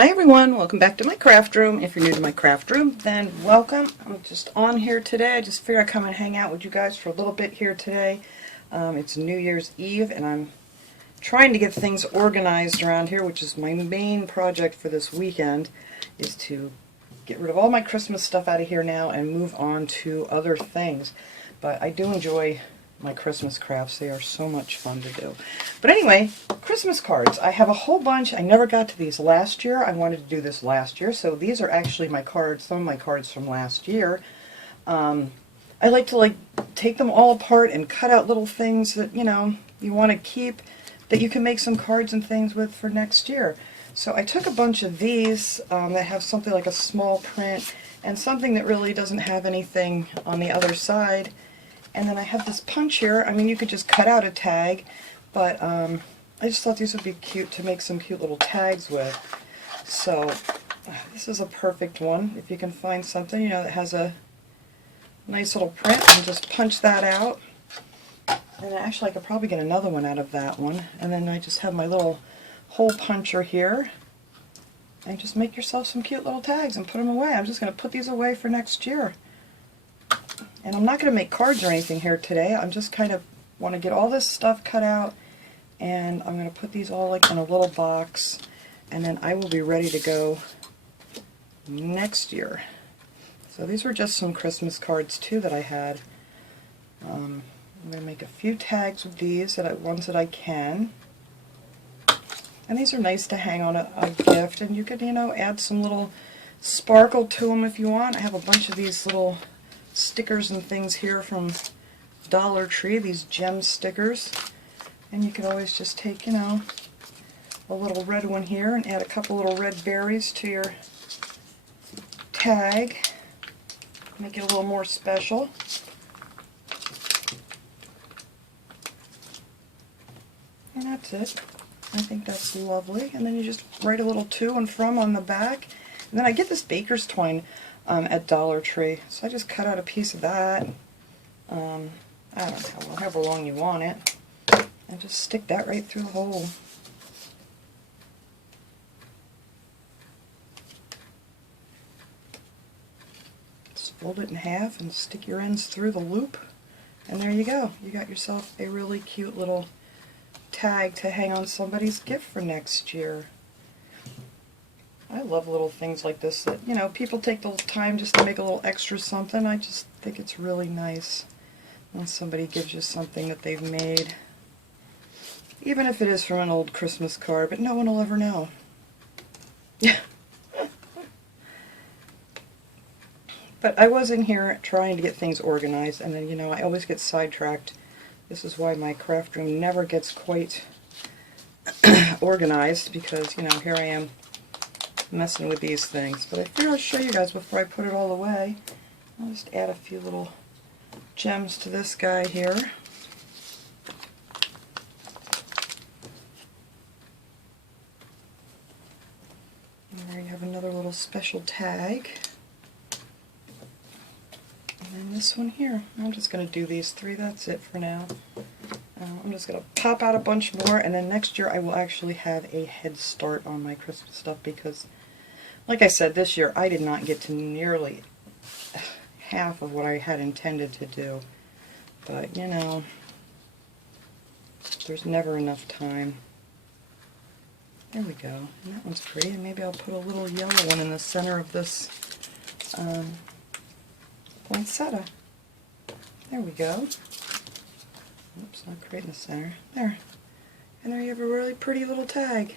Hi everyone, welcome back to my craft room. If you're new to my craft room, then welcome. I'm just on here today. I just figured I'd come and hang out with you guys for a little bit here today. It's New Year's Eve and I'm trying to get things organized around here, which is my main project for this weekend, is to get rid of all my Christmas stuff out of here now and move on to other things. But I do enjoy my Christmas crafts. They are so much fun to do. But anyway, Christmas cards. I have a whole bunch. I never got to these last year. I wanted to do this last year, so these are actually my cards, some of my cards from last year. I like to take them all apart and cut out little things that, you know, you want to keep, that you can make some cards and things with for next year. So I took a bunch of these that have something like a small print and something that really doesn't have anything on the other side. And then I have this punch here. I mean, you could just cut out a tag, but I just thought these would be cute to make some cute little tags with. So this is a perfect one. If you can find something, you know, that has a nice little print, and just punch that out. And actually I could probably get another one out of that one. And then I just have my little hole puncher here. And just make yourself some cute little tags and put them away. I'm just going to put these away for next year. And I'm not going to make cards or anything here today. I'm just kind of want to get all this stuff cut out, and I'm going to put these all like in a little box, and then I will be ready to go next year. So these were just some Christmas cards too that I had. I'm going to make a few tags with these, ones that I can. And these are nice to hang on a gift, and you could, you know, add some little sparkle to them if you want. I have a bunch of these little stickers and things here from Dollar Tree, these gem stickers, and you can always just take, you know, a little red one here and add a couple little red berries to your tag, make it a little more special. And that's it. I think that's lovely. And then you just write a little to and from on the back. And then I get this baker's twine at Dollar Tree, so I just cut out a piece of that. I don't know, however long you want it, and just stick that right through the hole. Just fold it in half and stick your ends through the loop, and there you go. You got yourself a really cute little tag to hang on somebody's gift for next year. I love little things like this that, you know, people take the time just to make a little extra something. I just think it's really nice when somebody gives you something that they've made. Even if it is from an old Christmas card, but no one will ever know. But I was in here trying to get things organized, and then, you know, I always get sidetracked. This is why my craft room never gets quite organized, because, you know, here I am messing with these things. But I figured I'd show you guys before I put it all away. I'll just add a few little gems to this guy here. And there you have another little special tag. And then this one here. I'm just going to do these three. That's it for now. I'm just going to pop out a bunch more, and then next year I will actually have a head start on my Christmas stuff, because, like I said, this year I did not get to nearly half of what I had intended to do. But, you know, there's never enough time. There we go. And that one's pretty, and maybe I'll put a little yellow one in the center of this poinsettia. There we go. Oops, not quite in the center. There. And there you have a really pretty little tag.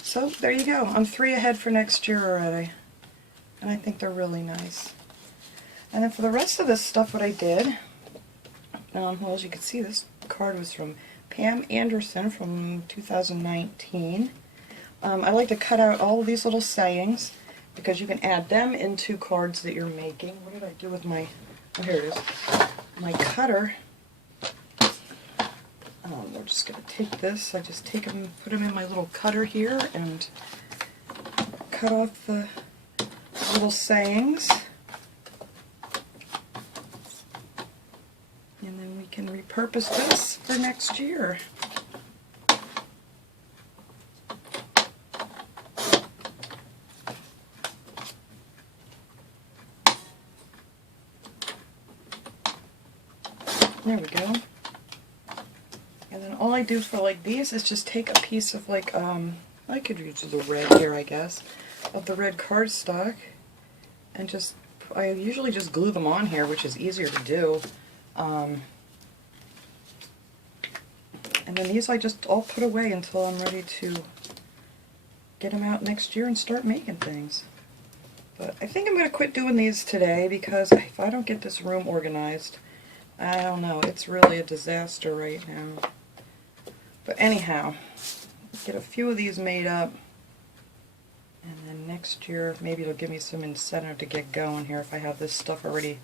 So, there you go. I'm 3 ahead for next year already. And I think they're really nice. And then for the rest of this stuff, what I did, well, as you can see, this card was from Pam Anderson from 2019. I like to cut out all of these little sayings, because you can add them into cards that you're making. What did I do with my, oh, here it is, my cutter. We're just going to take this, I just take them, put them in my little cutter here, and cut off the little sayings. And then we can repurpose this for next year. There we go. And then all I do for like these is just take a piece of like, I could use the red here, I guess, of the red cardstock, and just, I usually just glue them on here, which is easier to do. And then these I just all put away until I'm ready to get them out next year and start making things. But I think I'm going to quit doing these today, because if I don't get this room organized, I don't know, it's really a disaster right now. But anyhow, get a few of these made up, and then next year maybe it'll give me some incentive to get going here if I have this stuff already,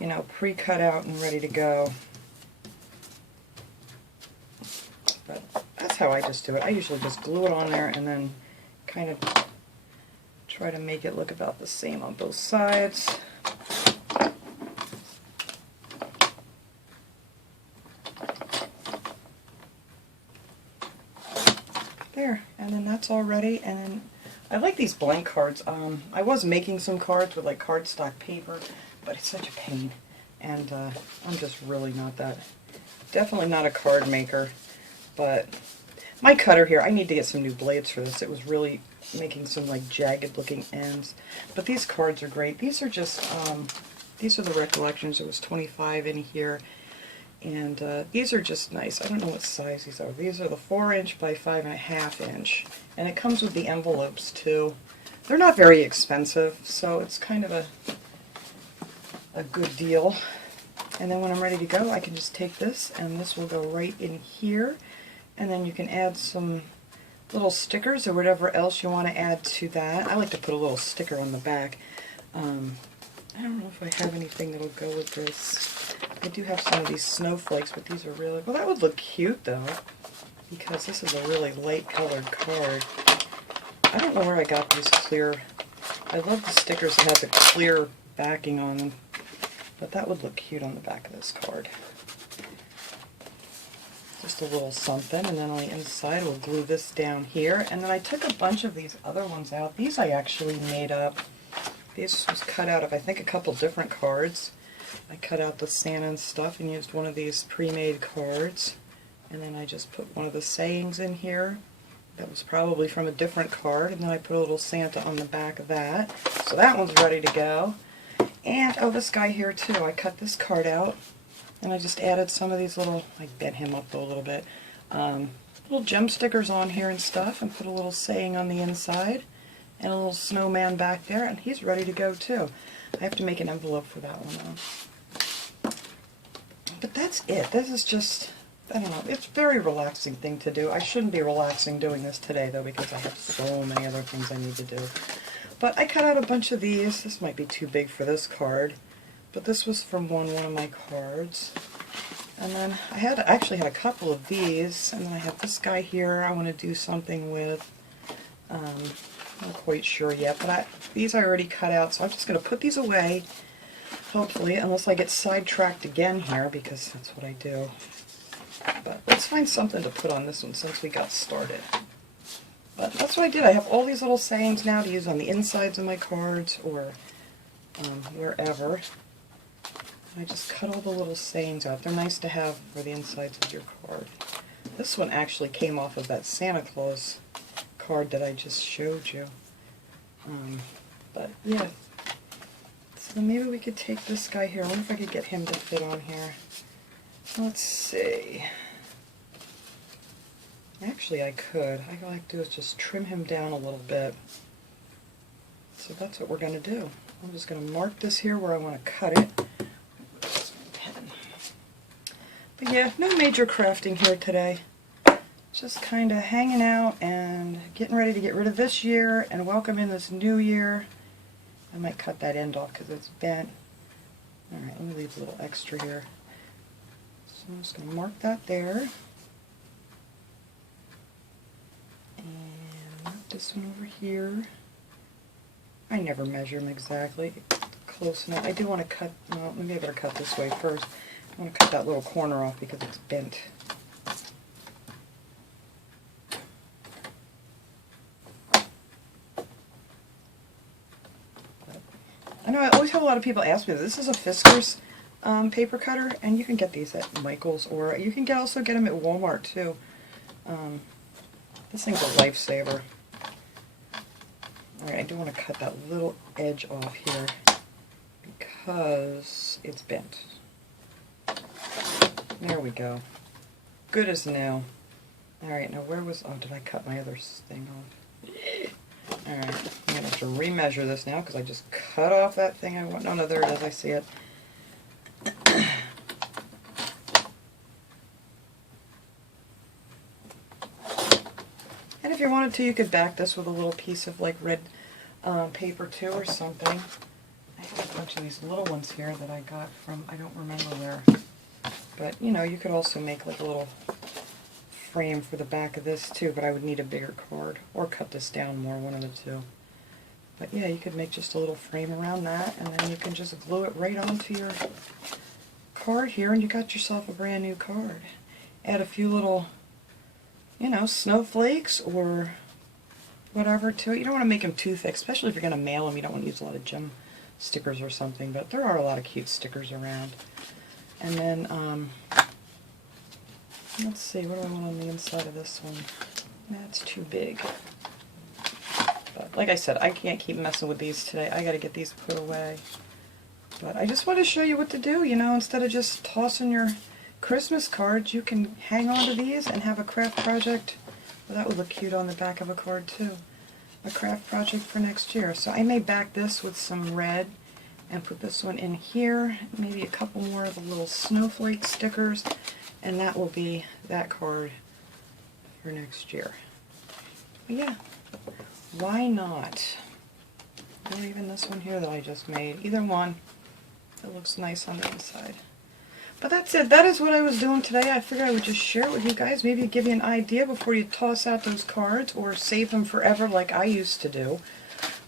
you know, pre-cut out and ready to go. But that's how I just do it. I usually just glue it on there and then kind of try to make it look about the same on both sides. There, and then that's all ready. And then I like these blank cards. I was making some cards with like cardstock paper, but it's such a pain, and I'm just really not that, definitely not a card maker. But my cutter here, I need to get some new blades for this. It was really making some like jagged looking ends. But these cards are great. These are just, these are the recollections. There was 25 in here. And these are just nice. I don't know what size these are. These are the 4" by 5.5". And it comes with the envelopes too. They're not very expensive, so it's kind of a good deal. And then when I'm ready to go, I can just take this, and this will go right in here. And then you can add some little stickers or whatever else you want to add to that. I like to put a little sticker on the back. I don't know if I have anything that'll go with this. I do have some of these snowflakes, but these are really, well, that would look cute though, because this is a really light colored card. I don't know where I got these clear. I love the stickers that have the clear backing on them, but that would look cute on the back of this card. Just a little something, and then on the inside we'll glue this down here. And then I took a bunch of these other ones out. These I actually made up. This was cut out of, I think, a couple different cards. I cut out the Santa and stuff and used one of these pre-made cards. And then I just put one of the sayings in here. That was probably from a different card. And then I put a little Santa on the back of that. So that one's ready to go. And, oh, this guy here too. I cut this card out. And I just added some of these little, I bent him up a little bit, little gem stickers on here and stuff, and put a little saying on the inside, and a little snowman back there, and he's ready to go too. I have to make an envelope for that one though. But that's it. This is just, I don't know, it's a very relaxing thing to do. I shouldn't be relaxing doing this today though, because I have so many other things I need to do. But I cut out a bunch of these. This might be too big for this card. But this was from one of my cards. And then I actually had a couple of these, and then I have this guy here I want to do something with. I'm not quite sure yet, but these I already cut out, so I'm just going to put these away, hopefully, unless I get sidetracked again here, because that's what I do. But let's find something to put on this one since we got started. But that's what I did. I have all these little sayings now to use on the insides of my cards, or wherever. I just cut all the little sayings out. They're nice to have for the insides of your card. This one actually came off of that Santa Claus card that I just showed you. But yeah, so maybe we could take this guy here. I wonder if I could get him to fit on here. Let's see. Actually, I could. All I like to do is just trim him down a little bit. So that's what we're going to do. I'm just going to mark this here where I want to cut it. But yeah, no major crafting here today. Just kind of hanging out and getting ready to get rid of this year and welcome in this new year. I might cut that end off because it's bent. Alright, let me leave a little extra here. So I'm just going to mark that there. And mark this one over here. I never measure them exactly. Close enough. I do want to cut, well, maybe I better cut this way first. I want to cut that little corner off because it's bent. I know I always have a lot of people ask me, this is a Fiskars paper cutter, and you can get these at Michael's, or you can also get them at Walmart too. This thing's a lifesaver. Alright, I do want to cut that little edge off here because it's bent. There we go. Good as new. Alright, now where was... oh, did I cut my other thing off? Alright, I'm going to have to remeasure this now because I just cut off that thing I want. No, there it is. I see it. And if you wanted to, you could back this with a little piece of like red paper too or something. I have a bunch of these little ones here that I got from, I don't remember where. But, you know, you could also make like a little frame for the back of this too, but I would need a bigger card. Or cut this down more, one of the two. But yeah, you could make just a little frame around that, and then you can just glue it right onto your card here, and you got yourself a brand new card. Add a few little, you know, snowflakes or whatever to it. You don't want to make them too thick, especially if you're going to mail them. You don't want to use a lot of gem stickers or something, but there are a lot of cute stickers around. And then, let's see, what do I want on the inside of this one? That's too big. But like I said, I can't keep messing with these today. I got to get these put away. But I just want to show you what to do, you know, instead of just tossing your Christmas cards, you can hang on to these and have a craft project. Well, that would look cute on the back of a card too. A craft project for next year. So I may back this with some red and put this one in here, maybe a couple more of the little snowflake stickers, and that will be that card for next year. But yeah, why not? Or even this one here that I just made. Either one. It looks nice on the inside. But that's it. That is what I was doing today. I figured I would just share it with you guys. Maybe give you an idea before you toss out those cards or save them forever like I used to do,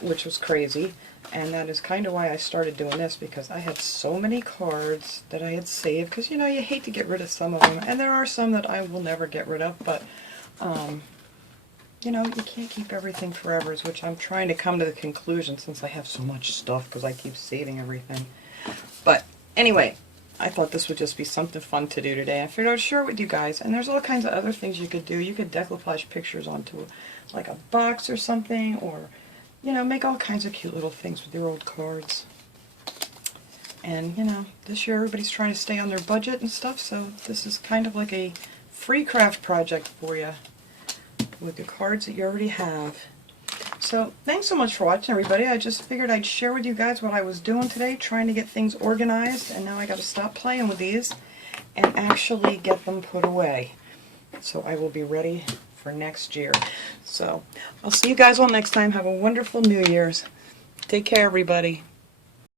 which was crazy. And that is kind of why I started doing this, because I had so many cards that I had saved. Because, you know, you hate to get rid of some of them. And there are some that I will never get rid of. But, you know, you can't keep everything forever, which I'm trying to come to the conclusion since I have so much stuff because I keep saving everything. But anyway, I thought this would just be something fun to do today. I figured I'd share it with you guys. And there's all kinds of other things you could do. You could decoupage pictures onto like a box or something, or, you know, make all kinds of cute little things with your old cards. And, you know, this year everybody's trying to stay on their budget and stuff, so this is kind of like a free craft project for you with the cards that you already have. So, thanks so much for watching, everybody. I just figured I'd share with you guys what I was doing today, trying to get things organized, and now I got to stop playing with these and actually get them put away. So I will be ready for next year. So, I'll see you guys all next time. Have a wonderful New Year's. Take care, everybody.